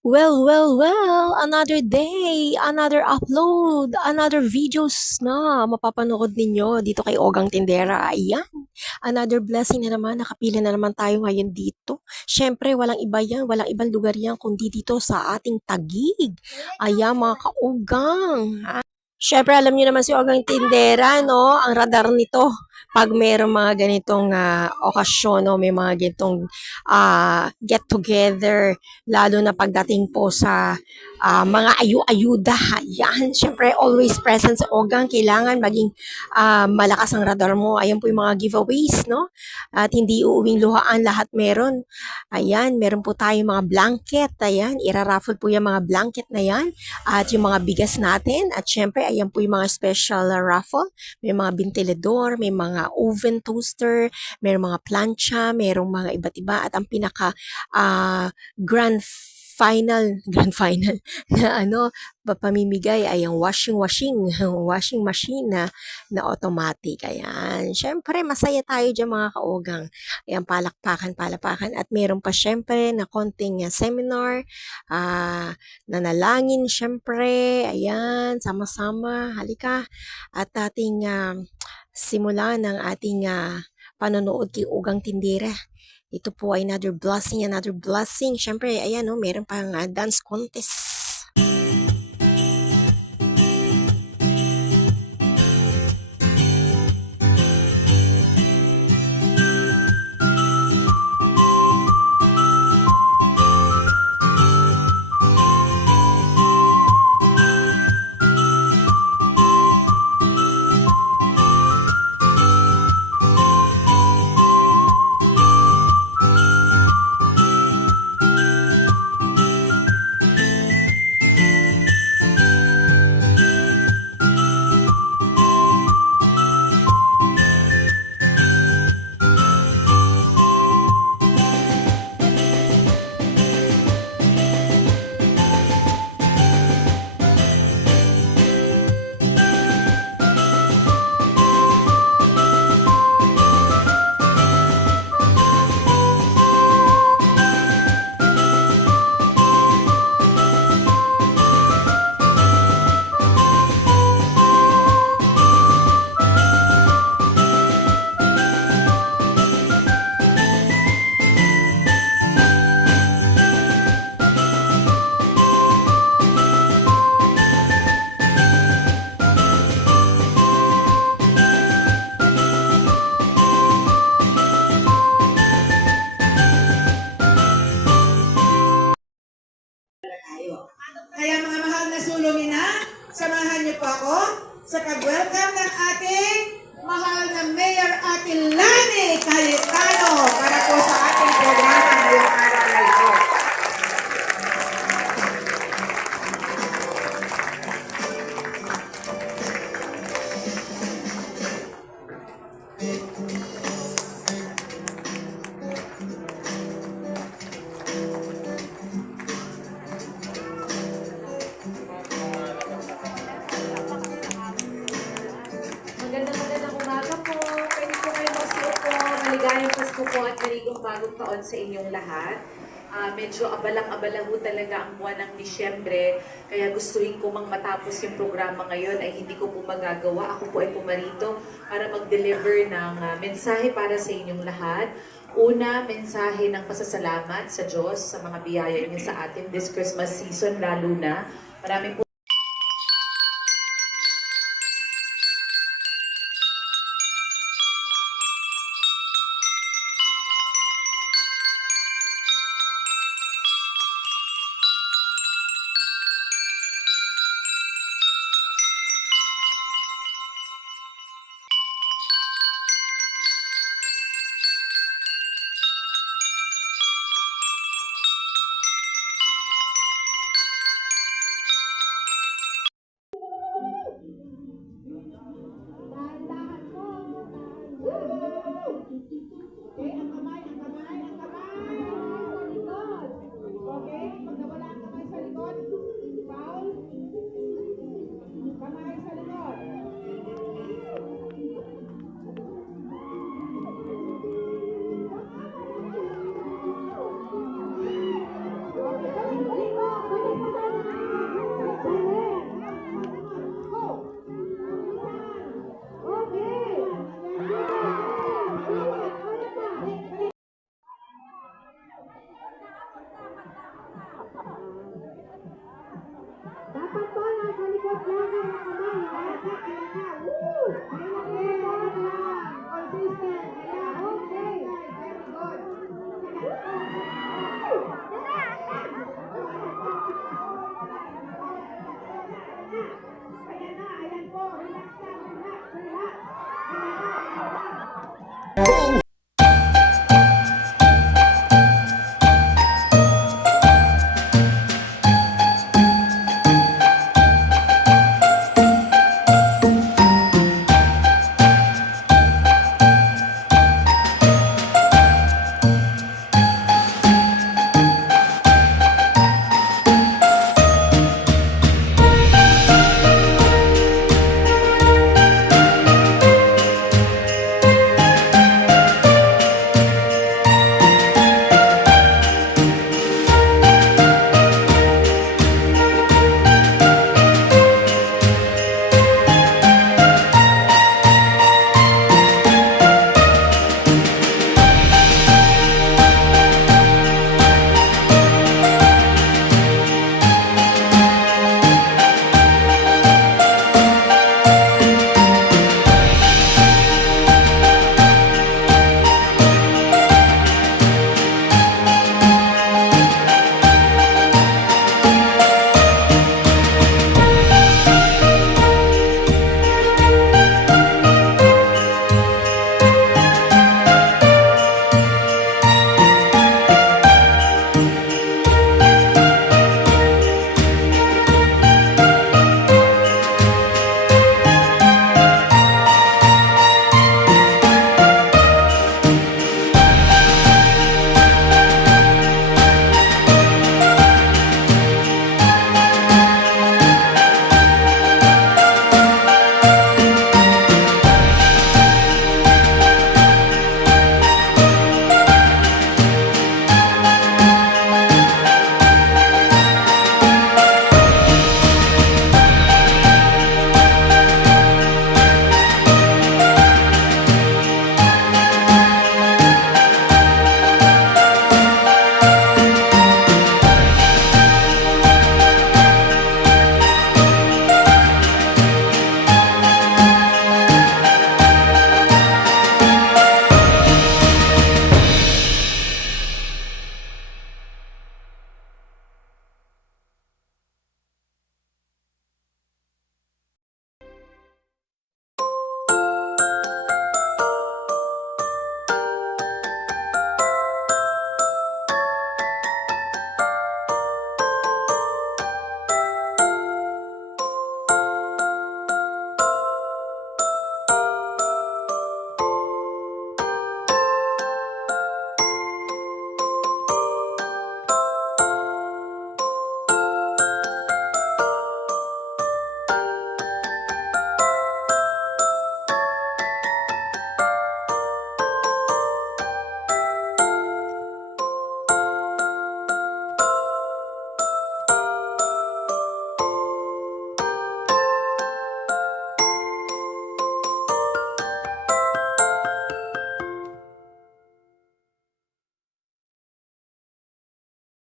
Well, another day, another upload, another videos na mapapanood ninyo dito kay Ogang Tindera. Ayan, another blessing na naman, nakapila na naman tayo ngayon dito. Siyempre, walang iba yan, walang ibang lugar yan, kundi dito sa ating Taguig. Ayan, mga kaogang. Siyempre, alam niyo naman si Ogang Tindera, no? Ang radar nito. Pag mayroong mga ganitong okasyon, no? May mga ganitong get together, lalo na pagdating po sa mga ayu-ayuda. Yan, siyempre, always present sa Ogang. Kailangan maging malakas ang radar mo. Ayan po yung mga giveaways, no? At hindi uuwing luhaan, lahat meron. Ayan, meron po tayong mga blanket. Ayan, iraraffle po yung mga blanket na yan at yung mga bigas natin. At syempre, ayan po yung mga special raffle. May mga ventilador, may mga oven toaster, may mga plancha, mayroong mga iba't iba. At ang pinaka grand final na pamimigay ay ang washing machine na automatic. Ayan. Syempre, masaya tayo dyan mga kaogang. Ayan, palakpakan. At meron pa syempre na konting seminar, nanalangin syempre. Ayan, sama-sama. Halika. At ating simulan ng ating panonood kay Ugang Tindera. Ito po ay another blessing. Syempre, ayan meron pang dance contest. Kaya mga mahal na sulungina, samahan niyo po ako sa pag-welcome ng ating mahal na Mayor Ate Lani Cayetano para po sa ating programa ngayong araw na ito. Magandang umaga po. Pwede po kayo magsuko. Maligayang Pasko po at maligong bagong taon sa inyong lahat. Medyo abalang-abala ho talaga ang buwan ng Disyembre. Kaya gustuhin ko mang matapos yung programa ngayon ay hindi ko po magagawa. Ako po ay pumarito para mag-deliver ng mensahe para sa inyong lahat. Una, mensahe ng pasasalamat sa Diyos sa mga biyaya niyo sa atin this Christmas season lalo na. Maraming po Ilapot lang ang kamay. Alata, alata. Woo! Ilapot lang. Consistent.